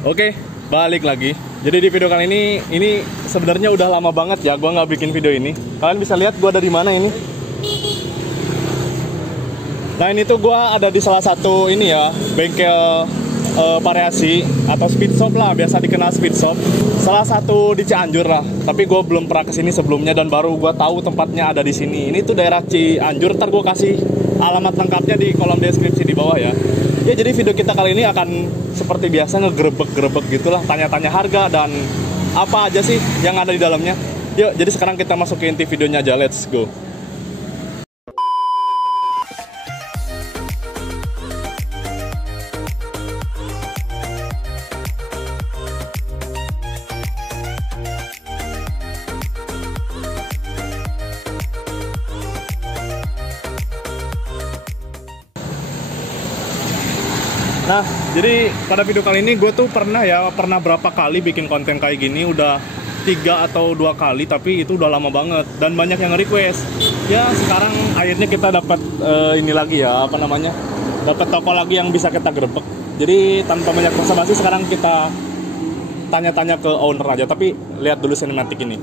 Oke, balik lagi. Jadi di video kali ini sebenarnya udah lama banget ya gua nggak bikin video ini. Kalian bisa lihat gua ada di mana ini. Nah ini tuh gua ada di salah satu ini ya, bengkel variasi atau speed shop lah, biasa dikenal speed shop. Salah satu di Cianjur lah. Tapi gua belum pernah kesini sebelumnya dan baru gua tahu tempatnya ada di sini. Ini tuh daerah Cianjur. Ntar gua kasih alamat lengkapnya di kolom deskripsi di bawah ya. Ya jadi video kita kali ini akan seperti biasa ngegerebek-gerebek gitulah, tanya-tanya harga dan apa aja sih yang ada di dalamnya. Yuk, jadi sekarang kita masuk ke inti videonya aja, let's go. Nah, jadi pada video kali ini gue tuh pernah berapa kali bikin konten kayak gini, udah 3 atau 2 kali, tapi itu udah lama banget dan banyak yang nge-request. Ya sekarang akhirnya kita dapat ini lagi ya, apa namanya, dapat toko lagi yang bisa kita gerebek. Jadi tanpa banyak basa-basi sekarang kita tanya-tanya ke owner aja, tapi lihat dulu sinematik ini.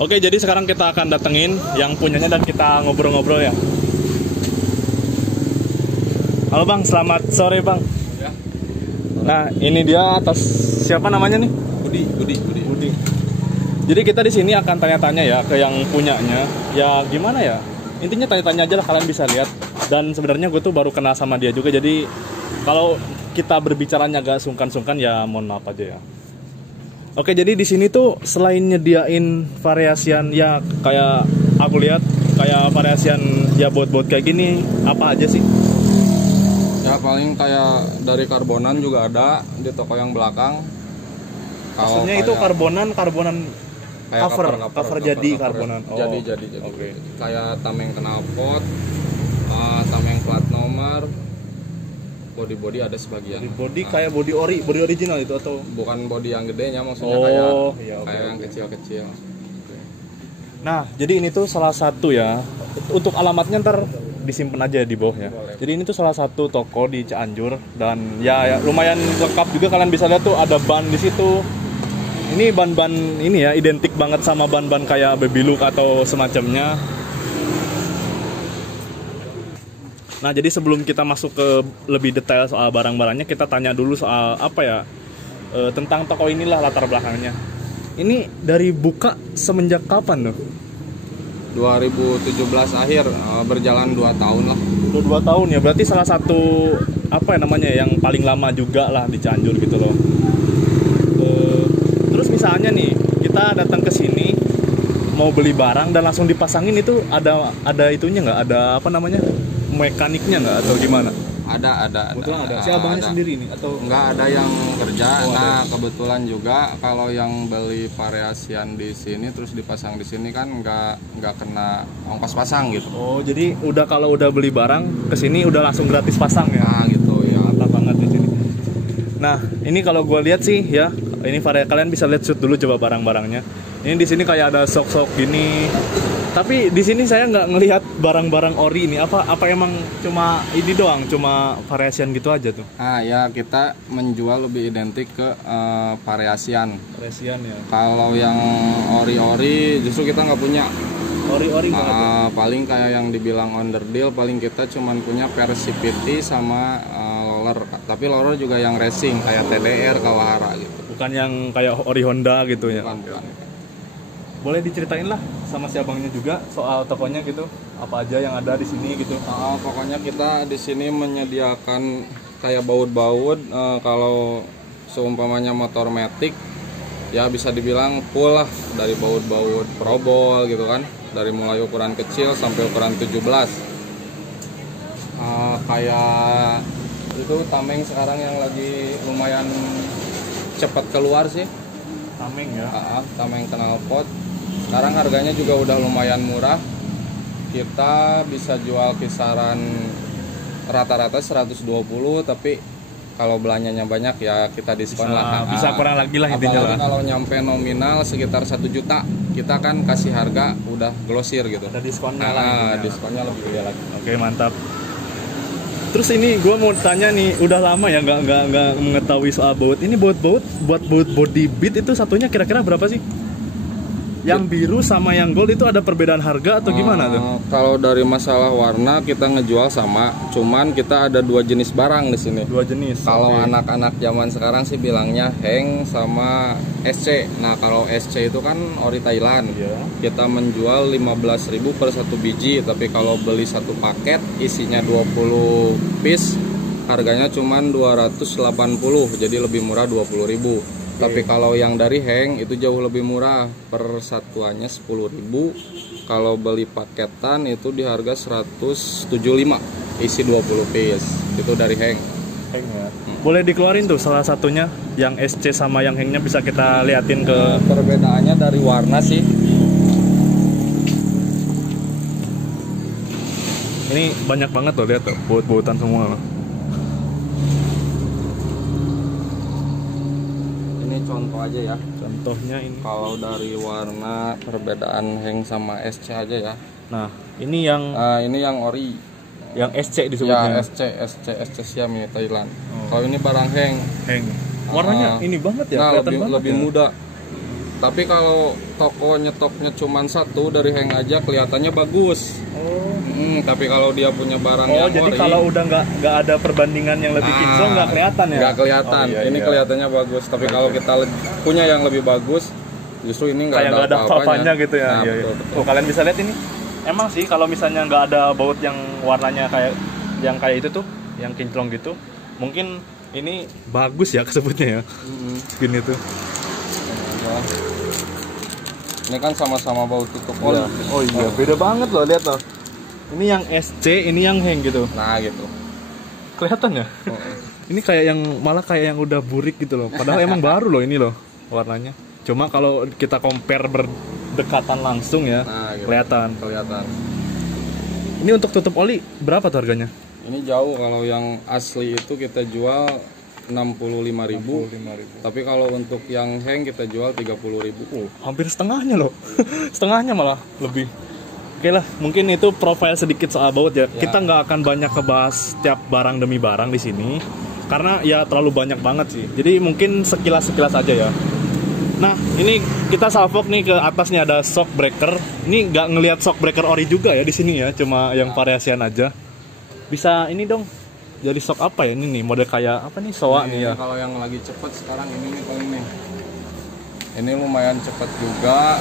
Oke, jadi sekarang kita akan datengin yang punyanya dan kita ngobrol-ngobrol ya. Halo Bang, selamat sore Bang. Ya. Nah, ini dia atas siapa namanya nih? Budi. Jadi kita di sini akan tanya-tanya ya ke yang punyanya. Ya gimana ya? Intinya tanya-tanya aja lah, kalian bisa lihat. Dan sebenarnya gue tuh baru kenal sama dia juga. Jadi kalau kita berbicaranya agak sungkan-sungkan ya mohon maaf aja ya. Oke, jadi di sini tuh selain nyediain variasian ya kayak aku lihat kayak variasian ya buat kayak gini, apa aja sih? Ya paling kayak dari karbonan juga ada di toko yang belakang. Maksudnya itu karbonan kayak cover jadi karbonan. Oh. Jadi. Oke. Kayak tameng knalpot, tameng plat nomor, body ada sebagian. Body kayak body original itu atau bukan body yang gedenya, maksudnya kayak yang kecil-kecil. Nah, jadi ini tuh salah satu ya. Untuk alamatnya ntar disimpan aja di bawah ya. Boleh. Jadi ini tuh salah satu toko di Cianjur dan ya lumayan lengkap juga, kalian bisa lihat tuh ada ban di situ. Ini ban-ban ini ya identik banget sama ban-ban kayak Baby Look atau semacamnya. Nah, jadi sebelum kita masuk ke lebih detail soal barang-barangnya, kita tanya dulu soal apa ya, tentang toko inilah, latar belakangnya. Ini dari buka semenjak kapan tuh? 2017 akhir, berjalan 2 tahun lah. Udah 2 tahun ya, berarti salah satu apa ya namanya yang paling lama juga lah di Cianjur gitu loh. Terus misalnya nih, kita datang ke sini mau beli barang dan langsung dipasangin, itu ada itunya nggak? Ada apa namanya? Mekaniknya nggak atau gimana? Ada. Kebetulan ada. Si abangnya sendiri nih atau nggak ada yang kerja? Ada. Kebetulan juga kalau yang beli variasian di sini terus dipasang di sini kan nggak kena ongkos pasang gitu. Oh, jadi kalau udah beli barang ke sini udah langsung gratis pasang ya? Nah gitu ya. Mantap banget di sini. Nah, ini kalau gue lihat sih ya, ini kalian bisa lihat shoot dulu coba barang-barangnya. Ini di sini kayak ada sok-sok gini. Tapi di sini saya nggak ngelihat barang-barang ori ini. Apa emang cuma ini doang, cuma variasian gitu aja tuh? Ya kita menjual lebih identik ke variasian. Variasian ya. Kalau yang ori-ori justru kita nggak punya. Ori-ori nggak ada. Paling kayak yang dibilang underdeal, paling kita cuman punya versi PT sama roller. Tapi roller juga yang racing kayak TDR, Kawahara gitu. Bukan yang kayak ori Honda gitu ya. Bukan. boleh diceritain lah sama si abangnya juga soal tokonya gitu, apa aja yang ada di sini gitu. Pokoknya kita di sini menyediakan kayak baut-baut, kalau seumpamanya motor matic ya bisa dibilang full lah, dari baut-baut probol gitu kan, dari mulai ukuran kecil sampai ukuran 17. Kayak itu tameng sekarang yang lagi lumayan cepat keluar sih. Tameng ya. Tameng knalpot. Sekarang harganya juga udah lumayan murah. Kita bisa jual kisaran rata-rata 120, tapi kalau belanjanya banyak ya kita diskon lah. Bisa kurang lagi lah intinya lah. Kalau nyampe nominal sekitar 1 juta, kita kan kasih harga udah glosir gitu. Ada diskonnya lah. Diskonnya lebih gede lagi. Oke, mantap. Terus ini gue mau tanya nih, udah lama ya nggak mengetahui soal baut. Ini baut body beat itu satunya kira-kira berapa sih? Yang biru sama yang gold itu ada perbedaan harga atau gimana tuh? Kalau dari masalah warna kita ngejual sama, cuman kita ada 2 jenis barang di sini. 2 jenis. Kalau anak-anak zaman sekarang sih bilangnya Heng sama SC. Nah kalau SC itu kan ori Thailand. Kita menjual 15.000 per 1 biji, tapi kalau beli satu paket isinya 20 piece, harganya cuman 280, jadi lebih murah 20.000. Tapi kalau yang dari Heng itu jauh lebih murah, per satuannya 10.000. Kalau beli paketan itu di harga 175, isi 20 piece. Itu dari Heng. Heng ya. Boleh dikeluarin tuh salah satunya yang SC sama yang Hengnya, bisa kita liatin ke perbedaannya dari warna sih. Ini banyak banget loh, lihat tuh, baut-bautan semua loh. Contoh aja ya. Contohnya ini. Kalau dari warna perbedaan Heng sama SC aja ya. Nah, ini yang ori. Yang SC disebutnya. Ya, SC Siam ini Thailand. Kalau ini barang Heng. Warnanya ini banget ya, nah, kelihatan lebih ya. muda. Tapi kalau toko nyetoknya cuma satu dari Heng aja kelihatannya bagus. Tapi kalau dia punya barang yang jadi ori, kalau udah nggak ada perbandingan yang lebih kinclong nggak kelihatan ya? Nggak kelihatan. Ini kelihatannya bagus. Tapi kalau kita punya yang lebih bagus, justru ini nggak ada apa-apanya gitu ya. Nah, betul. Oh, kalian bisa lihat ini. Emang sih kalau misalnya nggak ada baut yang warnanya kayak itu tuh, yang kinclong gitu, mungkin ini bagus ya kesebutnya ya. Pin itu. Ini kan sama-sama baut tutup oli. Oh iya, beda banget loh, lihat loh. Ini yang SC, ini yang Heng gitu. Nah gitu. Kelihatan ya? Ini kayak yang udah burik gitu loh. Padahal emang baru loh ini loh warnanya. Cuma kalau kita compare berdekatan langsung ya, gitu. Kelihatan. Ini untuk tutup oli berapa tuh harganya? Ini jauh, kalau yang asli itu kita jual 65.000. Tapi kalau untuk yang Heng kita jual 30.000. Hampir setengahnya loh. Setengahnya malah lebih. Oke lah, mungkin itu profil sedikit soal baut ya. Kita nggak akan banyak ngebahas setiap barang demi barang di sini, karena ya terlalu banyak banget sih. Jadi mungkin sekilas aja ya. Nah, ini kita salvok nih ke atas nih, ada shock breaker. Ini nggak ngelihat shock breaker ori juga ya di sini ya, cuma yang variasian aja. Bisa ini dong. Jadi shock apa ya ini nih? Model kayak apa nih? Soa nih ya. Kalau yang lagi cepet sekarang ini nih paling nih. Ini lumayan cepet juga.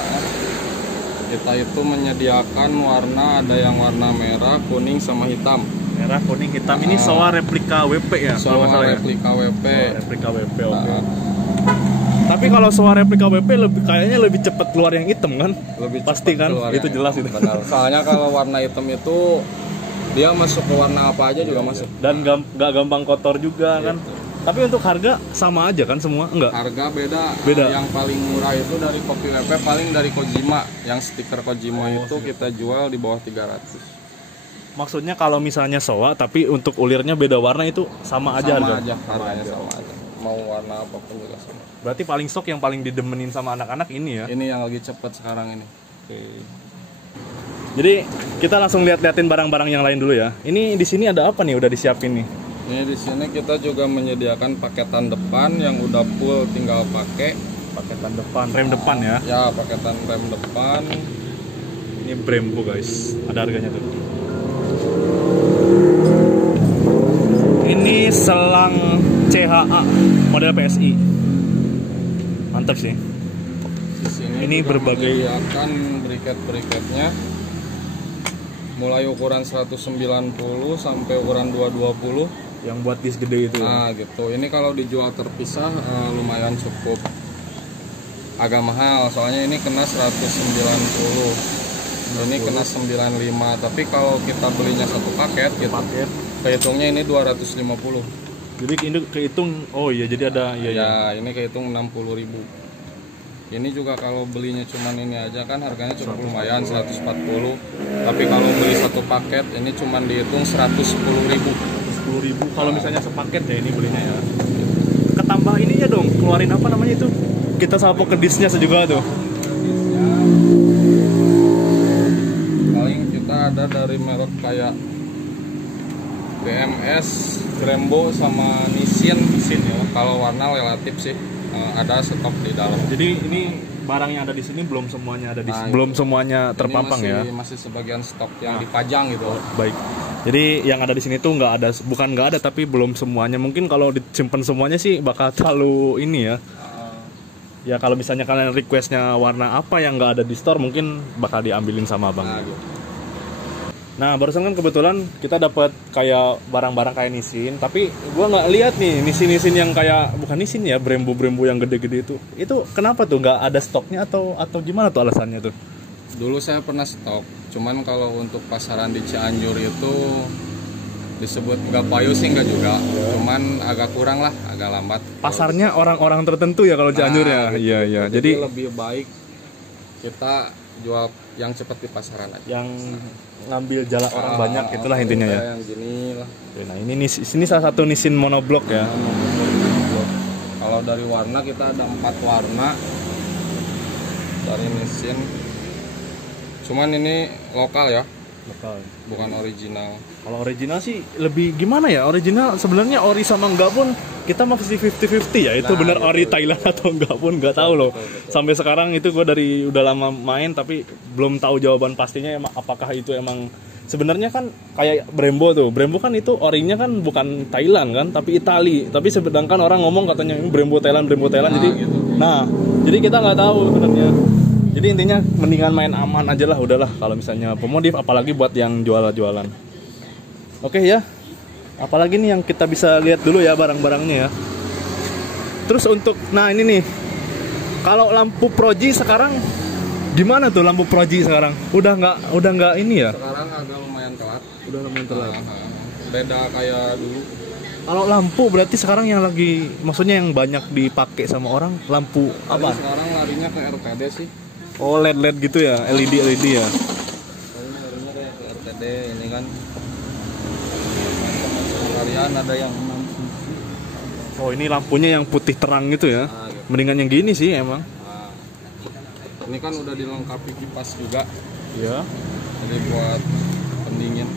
Kita itu menyediakan warna, ada yang warna merah, kuning, sama hitam. Merah, kuning, hitam. Ini Soa replika WP ya? Soa replika WP. Replika WP, oke. Tapi kalau Soa replika WP kayaknya lebih cepat keluar yang hitam kan? Lebih pasti kan? Itu jelas itu. Benar. Soalnya kalau warna hitam itu dia masuk ke warna apa aja juga masuk. Dan nggak gampang kotor juga kan? Tapi untuk harga sama aja kan semua? Enggak? Harga beda. Yang paling murah itu dari kopi WP paling dari Kojima. Yang stiker Kojima itu kita jual di bawah 300. Maksudnya kalau misalnya Soa tapi untuk ulirnya beda warna itu sama aja harga? Harganya sama aja. Mau warna apapun juga sama. Berarti paling stok yang paling didemenin sama anak-anak ini ya? Ini yang lagi cepet sekarang ini. Oke. Jadi kita langsung liatin barang-barang yang lain dulu ya. Ini di sini ada apa nih udah disiapin nih? Ini di sini kita juga menyediakan paketan depan yang udah full, tinggal pakai. Paketan depan, rem depan ya? Ya, paketan rem depan. Ini Brembo guys, ada harganya tuh. Ini selang CHA model PSI. Mantap sih. Di sini Ini juga berbagai menyediakan briket-briketnya mulai ukuran 190 sampai ukuran 220 yang buat dis gede itu. nah gitu. Ini kalau dijual terpisah lumayan cukup agak mahal, soalnya ini kena 190, ini kena 95, tapi kalau kita belinya satu paket gitu, kehitungnya ini 250. Jadi ini kehitung, oh iya, jadi ada ya ini kehitung 60.000. Ini juga kalau belinya cuman ini aja kan harganya cukup lumayan 140. Tapi kalau beli satu paket ini cuman dihitung 110.000. 10.000 kalau misalnya sepaket ya ini belinya ya. Ketambah ininya dong, keluarin apa namanya itu? Kita sapu ke disnya juga tuh. Paling kita ada dari merek kayak BMS, Brembo sama Nissin ya. Kalau warna relatif sih ada stok di dalam. Jadi ini barang yang ada di sini belum semuanya ada di sini. Belum semuanya terpampang masih, ya. Masih sebagian stok yang dipajang gitu. Baik. Jadi yang ada di sini tuh nggak ada, bukan nggak ada tapi belum semuanya. Mungkin kalau disimpan semuanya sih bakal terlalu ini ya. Ya kalau misalnya kalian requestnya warna apa yang nggak ada di store mungkin bakal diambilin sama abang. Nah barusan kan kebetulan kita dapat kayak barang-barang kayak Nissin, tapi gua nggak lihat nih Nissin yang kayak bukan Nissin ya, Brembo yang gede-gede itu. Itu kenapa tuh nggak ada stoknya atau gimana tuh alasannya tuh? Dulu saya pernah stok, cuman kalau untuk pasaran di Cianjur itu disebut nggak payu sih nggak juga, cuman agak kurang lah, agak lambat. Pasarnya orang-orang tertentu ya kalau Cianjur ya. Gitu. Iya. Jadi lebih baik kita jual yang cepat di pasaran aja. Yang ngambil jalan orang banyak itulah intinya ya. Yang gini lah. Oke, nah ini salah satu Nissin monoblok ya. Kalau dari warna kita ada 4 warna dari Nissin. Cuman ini lokal ya. Lokal. Bukan original. Kalau original sih lebih gimana ya? Original sebenarnya ori sama enggak pun kita masih 50-50 ya. Itu benar gitu. Ori Thailand atau enggak pun enggak tahu loh. Betul. Sampai sekarang itu gue dari udah lama main tapi belum tahu jawaban pastinya emang apakah itu emang sebenarnya kan kayak Brembo tuh. Brembo kan itu orinya kan bukan Thailand kan, tapi Itali. Tapi sedangkan orang ngomong katanya ini Brembo Thailand. Jadi gitu. Jadi kita nggak tahu sebenarnya. Jadi intinya mendingan main aman aja lah, udahlah kalau misalnya pemodif, apalagi buat yang jualan. Oke ya, apalagi nih yang kita bisa lihat dulu ya barang-barangnya ya. Terus untuk, nah ini nih, kalau lampu Proji sekarang gimana tuh lampu Proji sekarang? Udah nggak ini ya? Sekarang agak lumayan telat. Udah lumayan telat. Beda kayak dulu. Kalau lampu berarti sekarang yang lagi, maksudnya yang banyak dipakai sama orang lampu apa? Sekarang larinya ke RTD sih. Oh LED gitu ya, LED ya. Larinya kayak ke RTD ini kan. Varian ada yang 6. Oh ini lampunya yang putih terang gitu ya. Gitu. Mendingan yang gini sih emang. Ini kan udah dilengkapi kipas juga. Iya. Jadi buat pendingin.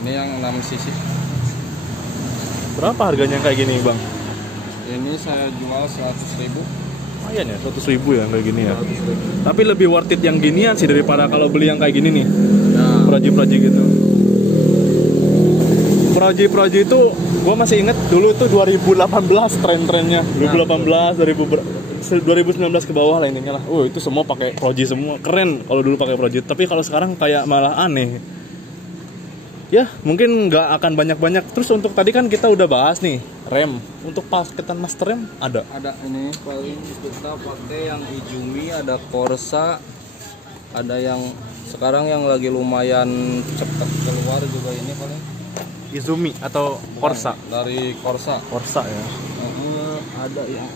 Ini yang 6 cc. Berapa harganya yang kayak gini bang? Ini saya jual 100.000. Lumayan ya, 100.000 ya kayak gini ya. Tapi lebih worth it yang ginian sih daripada kalau beli yang kayak gini nih. Nah. Proji gitu. Proji itu gue masih inget dulu tuh 2018 tren-trennya. 2019 ke bawah lah intinya lah. Itu semua pakai Proji semua. Keren kalau dulu pakai Proji. Tapi kalau sekarang kayak malah aneh. Ya mungkin nggak akan banyak-banyak. Terus untuk tadi kan kita udah bahas nih rem. Untuk paketan master rem ada ini paling kita pakai yang Izumi, ada Corsa, ada yang sekarang yang lagi lumayan cepet keluar juga ini paling Izumi atau Corsa. Dari Corsa ya. Ada yang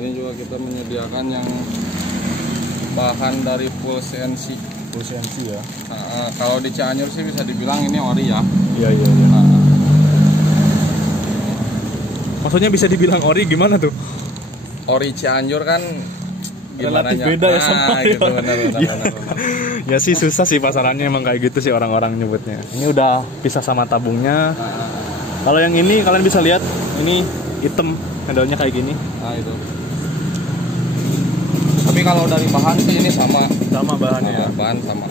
ini juga kita menyediakan yang bahan dari full CNC ya. Kalau di Cianjur sih bisa dibilang ini ori ya. Iya. Maksudnya bisa dibilang ori gimana tuh? Ori Cianjur kan relatif beda ya sama gitu, ya. Benar. Ya sih susah sih pasarannya emang kayak gitu sih orang-orang nyebutnya. Ini udah pisah sama tabungnya. Kalau yang ini kalian bisa lihat ini hitam, handle-nya kayak gini. Itu. Tapi kalau dari bahan sih ini sama bahannya ya. Bahan sama.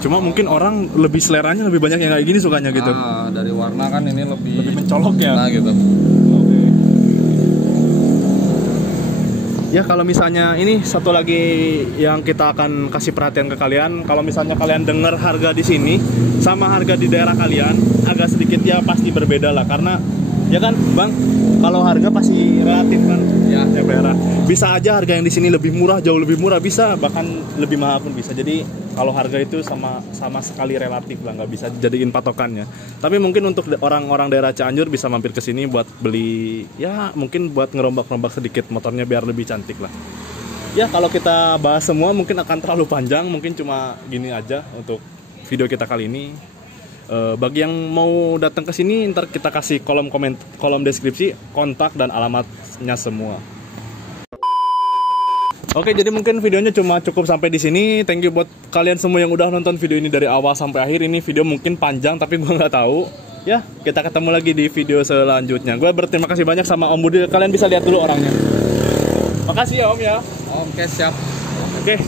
Cuma mungkin orang lebih seleranya lebih banyak yang kayak gini sukanya gitu. Dari warna kan ini lebih mencolok ya. Nah gitu. Ya kalau misalnya ini satu lagi yang kita akan kasih perhatian ke kalian, kalau misalnya kalian dengar harga di sini sama harga di daerah kalian agak sedikit ya pasti berbeda lah, karena ya kan Bang, kalau harga pasti relatif kan ya daerah. Bisa aja harga yang di sini lebih murah, jauh lebih murah, bisa bahkan lebih mahal pun bisa. Jadi kalau harga itu sama sekali relatif lah, nggak bisa jadiin patokannya. Tapi mungkin untuk orang-orang daerah Cianjur bisa mampir ke sini buat beli, ya mungkin buat ngerombak-rombak sedikit motornya biar lebih cantik lah. Ya kalau kita bahas semua mungkin akan terlalu panjang, mungkin cuma gini aja untuk video kita kali ini. Bagi yang mau datang ke sini, ntar kita kasih kolom deskripsi, kontak dan alamatnya semua. Oke, jadi mungkin videonya cuma cukup sampai di sini. Thank you buat kalian semua yang udah nonton video ini dari awal sampai akhir. Ini video mungkin panjang tapi gue nggak tahu. Ya, kita ketemu lagi di video selanjutnya. Gue berterima kasih banyak sama Om Budi. Kalian bisa lihat dulu orangnya. Makasih ya Om ya. Oke, siap. Oke.